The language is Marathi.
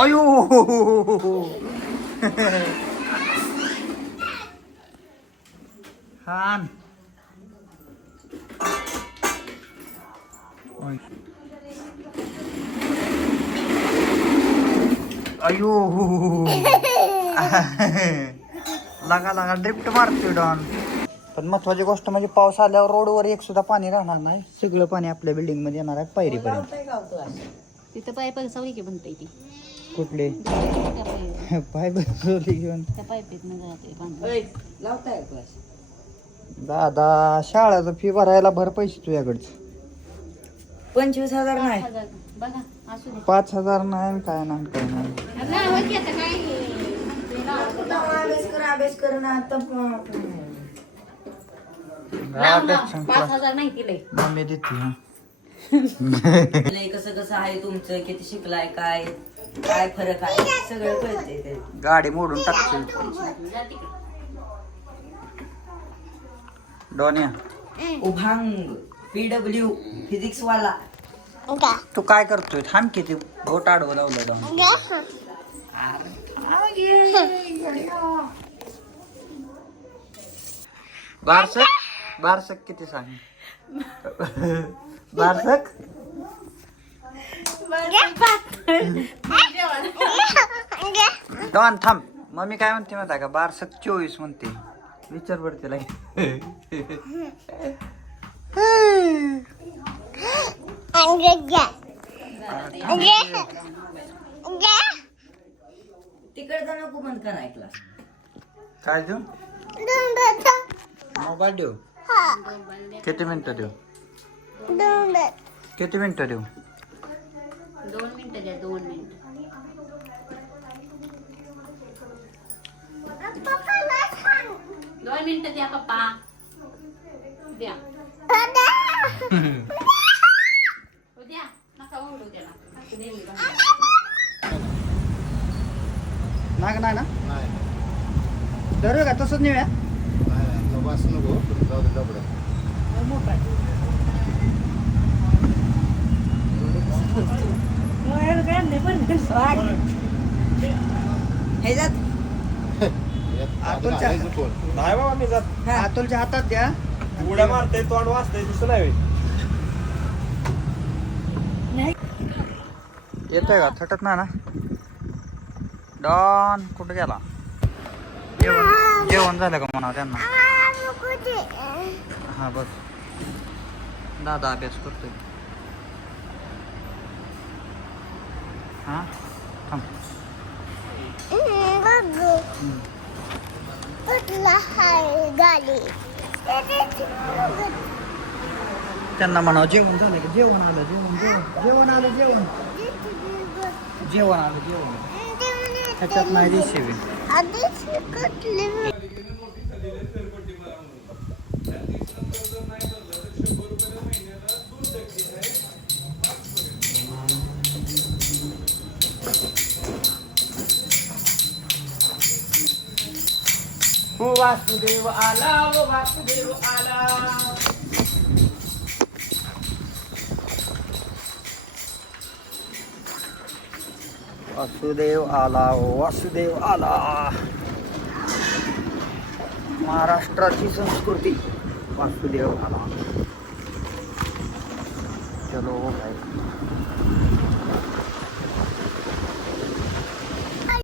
अयो हान अयो लगा लगा ड्रिफ्ट मारतोय डॉन. पण महत्वाची गोष्ट म्हणजे पाऊस आल्यावर रोडवर एक सुद्धा पाणी राहणार नाही. सगळं पाणी आपल्या बिल्डिंग मध्ये येणार आहे पायरीपर्यंत. तिथं पाय बसवली की म्हणते ती कुठले पाय बसवली घेऊन त्या पायपीतनं जाते लावताय दादा शाळेचं फी भरायला भर पैसे तुझ्याकडच 25,000 नाही बघा असू दे 5,000 नाही काय नाही काय नाही. अभ्यास कर ना आता 5,000 नाही दिले मम्मी देते हा. कसं कसं आहे तुमचं किती शिकलाय काय काय फरक आहे सगळं कळतंय ते. गाडी मोडून टाकतील डोनिया. उभांग PW फिजिक्स वाला तू काय करतोय थांब किती बोट आडवं लावलं डोनिया. बारसक किती सांग बारसक डॉन थांब मम्मी काय म्हणते माहिती आहे का 1224 म्हणते विचार बरं तिला. तिकडे जाणं नको बंद करा ऐकला काय देऊ मोबाईल देऊ किती मिनिटं देऊ किती मिनिटं देऊ 2 मिनिटं द्या 2 मिनिटं दोन मिनिटं द्या पप्पा द्या द्या नका ओरडू त्याला नाग नाही ना धरू का तसंच नेऊया अतुलच्या हातात द्या उड्या मारते तोंड वाजते दिसत नाही येतोय का थटत नाही ना डॉन कुठं गेला जेवण झालं का म्हणा त्यांना हा बस दादा अभ्यास करतोय हा थांब त्यांना म्हणावं जेवण झालं का जेवण आलं जेवण आलं जेवण ह्याच्यात नाही दिसते वासुदेव आला वासुदेव आला वासुदेव आला वासुदेव आला. महाराष्ट्राची संस्कृती वासुदेव आला. चलो भाई